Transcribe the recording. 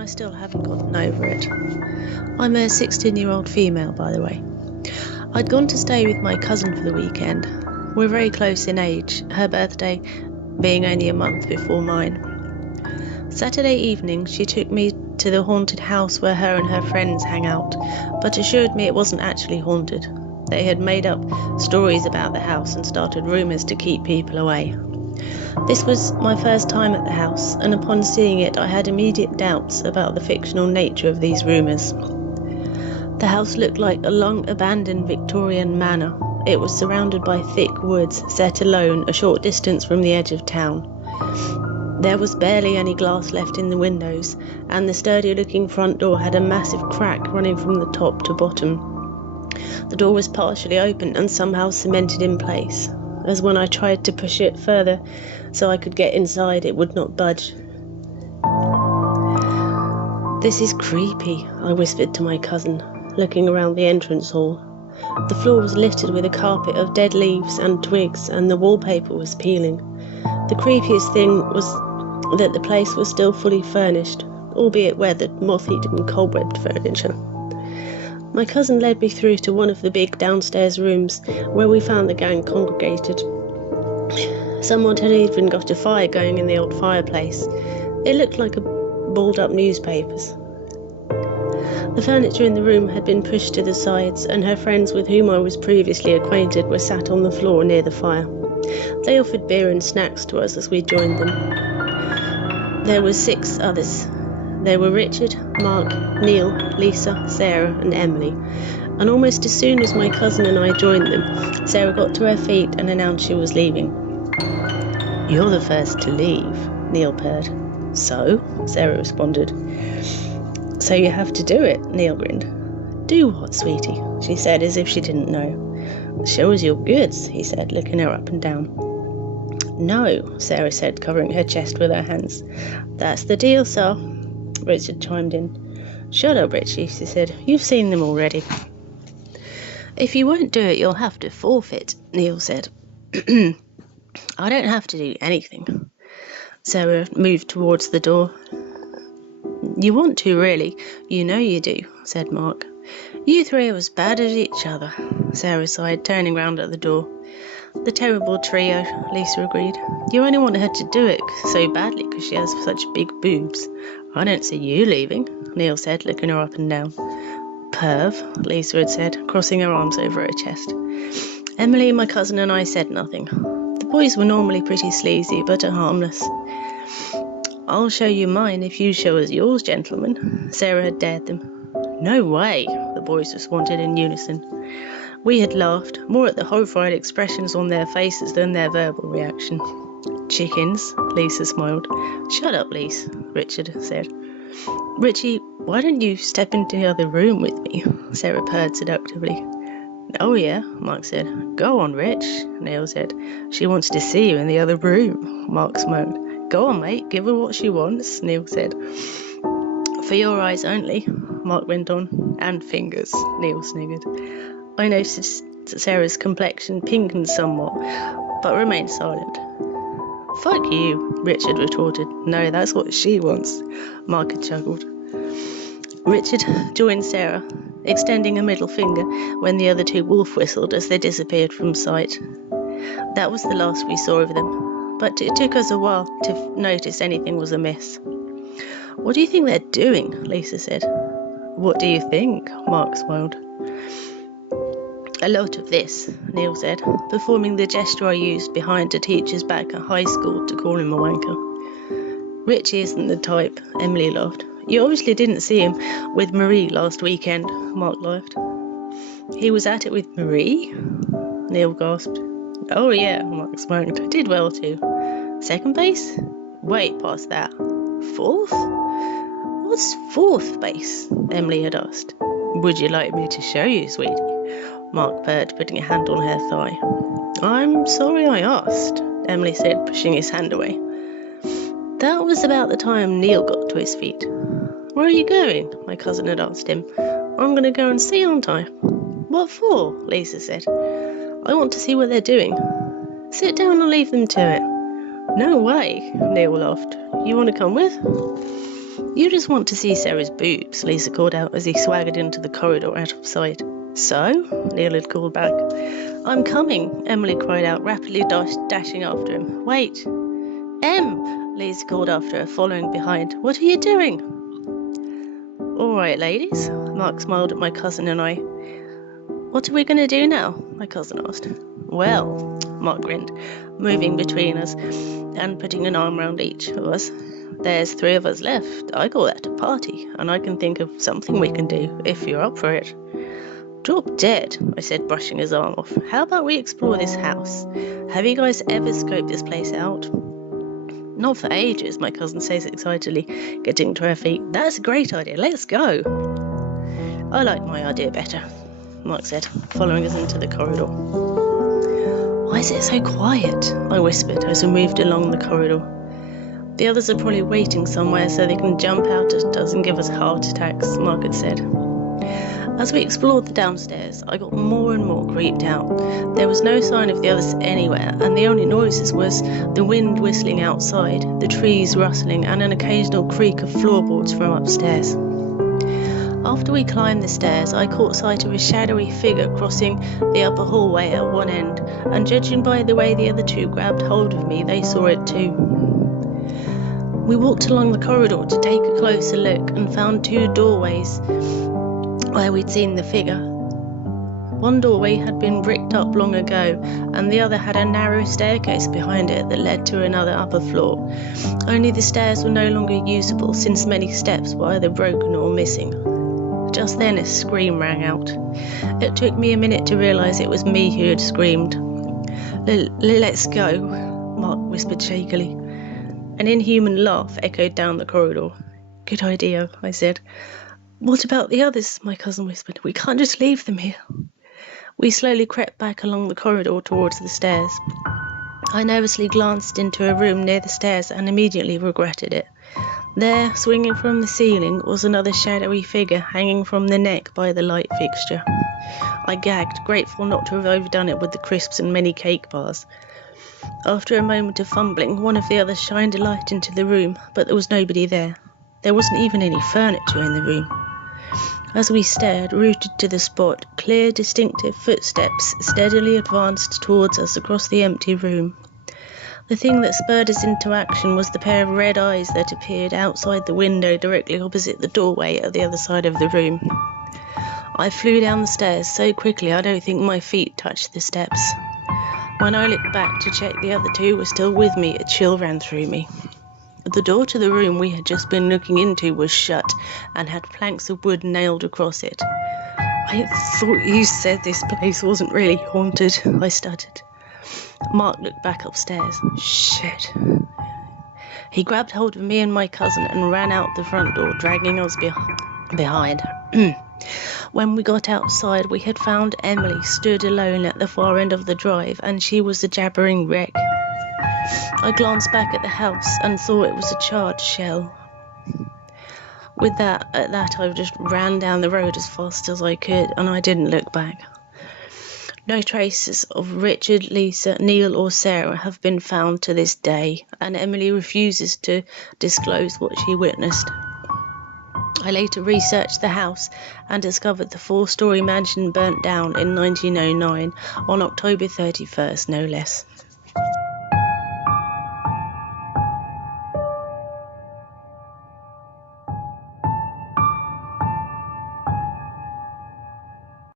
I still haven't gotten over it. I'm a 16-year-old female, by the way. I'd gone to stay with my cousin for the weekend. We're very close in age, her birthday being only a month before mine. Saturday evening, she took me to the haunted house where her and her friends hang out, but assured me it wasn't actually haunted. They had made up stories about the house and started rumours to keep people away. This was my first time at the house, and upon seeing it I had immediate doubts about the fictional nature of these rumours. The house looked like a long abandoned Victorian manor. It was surrounded by thick woods, set alone a short distance from the edge of town. There was barely any glass left in the windows, and the sturdy-looking front door had a massive crack running from the top to bottom. The door was partially open and somehow cemented in place, as when I tried to push it further so I could get inside, it would not budge. "This is creepy," I whispered to my cousin, looking around the entrance hall. The floor was littered with a carpet of dead leaves and twigs, and the wallpaper was peeling. The creepiest thing was that the place was still fully furnished, albeit weathered, moth-eaten and cobwebbed furniture. My cousin led me through to one of the big downstairs rooms, where we found the gang congregated. Someone had even got a fire going in the old fireplace. It looked like balled-up newspapers. The furniture in the room had been pushed to the sides, and her friends with whom I was previously acquainted were sat on the floor near the fire. They offered beer and snacks to us as we joined them. There were 6 others. They were Richard, Mark, Neil, Lisa, Sarah and Emily, and almost as soon as my cousin and I joined them, Sarah got to her feet and announced she was leaving. "You're the first to leave," Neil purred. "So?" Sarah responded. "So you have to do it," Neil grinned. "Do what, sweetie?" she said, as if she didn't know. "Show us your goods," he said, looking her up and down. "No," Sarah said, covering her chest with her hands. "That's the deal, sir," Richard chimed in. "Shut up, Richie," she said. "You've seen them already." "If you won't do it, you'll have to forfeit," Neil said. "I don't have to do anything." Sarah moved towards the door. "You want to, really. You know you do," said Mark. "You 3 are as bad as each other," Sarah sighed, turning round at the door. "The terrible trio," Lisa agreed. "You only want her to do it so badly because she has such big boobs." "I don't see you leaving," Neil said, looking her up and down. "Perv," Lisa had said, crossing her arms over her chest. Emily, my cousin and I said nothing. The boys were normally pretty sleazy, but are harmless. "I'll show you mine if you show us yours, gentlemen," Sarah had dared them. "No way," the boys responded in unison. We had laughed, more at the horrified expressions on their faces than their verbal reaction. "Chickens," Lisa smiled. "Shut up, Lise," Richard said. "Richie, why don't you step into the other room with me?" Sarah purred seductively. "Oh yeah," Mark said. "Go on, Rich," Neil said. "She wants to see you in the other room," Mark smiled. "Go on, mate, give her what she wants," Neil said. "For your eyes only," Mark went on. "And fingers," Neil sniggered. I noticed Sarah's complexion pinkened somewhat, but remained silent. "Fuck you," Richard retorted. "No, that's what she wants," Mark had chuckled. Richard joined Sarah, extending a middle finger when the other 2 wolf whistled as they disappeared from sight. That was the last we saw of them, but it took us a while to notice anything was amiss. "What do you think they're doing?" Lisa said. "What do you think?" Mark smiled. "A lot of this," Neil said, performing the gesture I used behind a teacher's back at high school to call him a wanker. "Richie isn't the type," Emily laughed. "You obviously didn't see him with Marie last weekend," Mark laughed. "He was at it with Marie?" Neil gasped. "Oh yeah," Mark smiled. "Did well too." "Second base?" "Way past that." "Fourth?" "What's 4th base?" Emily had asked. "Would you like me to show you, sweetie?" Mark purred, putting a hand on her thigh. "I'm sorry I asked," Emily said, pushing his hand away. That was about the time Neil got to his feet. "Where are you going?" my cousin had asked him. "I'm going to go and see, aren't I?" "What for?" Lisa said. "I want to see what they're doing." "Sit down and leave them to it." "No way," Neil laughed. "You want to come with?" You just want to see Sarah's boobs, Lisa called out as he swaggered into the corridor out of sight. So? Neil had called back. I'm coming, Emily cried out, rapidly dashing after him. Wait. Em, Lisa called after her, following behind. What are you doing? All right, ladies. Mark smiled at my cousin and I. What are we going to do now? My cousin asked. Well, Mark grinned, moving between us and putting an arm around each of us. There's 3 of us left. I call that a party, and I can think of something we can do, if you're up for it. Drop dead, I said, brushing his arm off. How about we explore this house? Have you guys ever scoped this place out? Not for ages, my cousin says excitedly, getting to her feet. That's a great idea. Let's go. I like my idea better, Mark said, following us into the corridor. Why is it so quiet? I whispered as we moved along the corridor. The others are probably waiting somewhere so they can jump out at us and give us heart attacks, Mark had said. As we explored the downstairs, I got more and more creeped out. There was no sign of the others anywhere, and the only noises was the wind whistling outside, the trees rustling, and an occasional creak of floorboards from upstairs. After we climbed the stairs, I caught sight of a shadowy figure crossing the upper hallway at one end, and judging by the way the other 2 grabbed hold of me, they saw it too. We walked along the corridor to take a closer look and found 2 doorways where we'd seen the figure. One doorway had been bricked up long ago, and the other had a narrow staircase behind it that led to another upper floor. Only the stairs were no longer usable since many steps were either broken or missing. Just then a scream rang out. It took me a minute to realise it was me who had screamed. Let's go, Mark whispered shakily. An inhuman laugh echoed down the corridor. Good idea, I said. What about the others? My cousin whispered. We can't just leave them here. We slowly crept back along the corridor towards the stairs. I nervously glanced into a room near the stairs and immediately regretted it. There, swinging from the ceiling, was another shadowy figure hanging from the neck by the light fixture. I gagged, grateful not to have overdone it with the crisps and many cake bars. After a moment of fumbling, one of the others shined a light into the room, but there was nobody there. There wasn't even any furniture in the room. As we stared, rooted to the spot, clear, distinctive footsteps steadily advanced towards us across the empty room. The thing that spurred us into action was the pair of red eyes that appeared outside the window directly opposite the doorway at the other side of the room. I flew down the stairs so quickly I don't think my feet touched the steps. When I looked back to check the other 2 were still with me, a chill ran through me. The door to the room we had just been looking into was shut and had planks of wood nailed across it. I thought you said this place wasn't really haunted, I stuttered. Mark looked back upstairs. Shit. He grabbed hold of me and my cousin and ran out the front door, dragging us behind. When we got outside, we had found Emily stood alone at the far end of the drive, and she was a jabbering wreck. I glanced back at the house and saw it was a charred shell. At that, I just ran down the road as fast as I could, and I didn't look back. No traces of Richard, Lisa, Neil or Sarah have been found to this day, and Emily refuses to disclose what she witnessed. I later researched the house and discovered the 4-story mansion burnt down in 1909 on October 31st, no less.